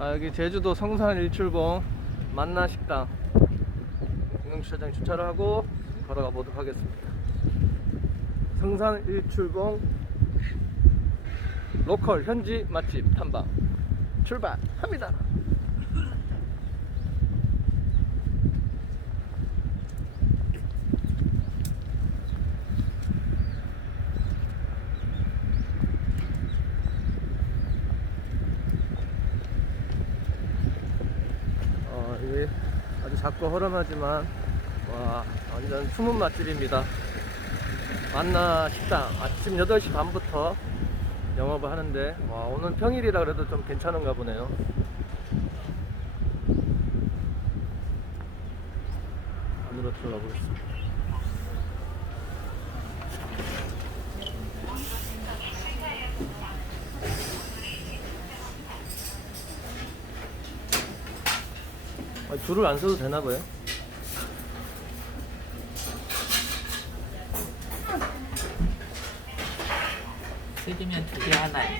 아, 여기 제주도 성산 일출봉 만나 식당 공영주차장 주차를 하고 걸어가 보도록 하겠습니다. 성산 일출봉 로컬 현지 맛집 탐방 출발합니다. 어, 이게 아주 작고 허름하지만 와 완전 숨은 맛집입니다. 만나 식당 아침 8시 반부터 영업을 하는데 와 오늘 평일이라 그래도 좀 괜찮은가 보네요. 안으로 들어가 보겠습니다. 아, 줄을 안 서도 되나 봐요. 튀기면 두 개 하나에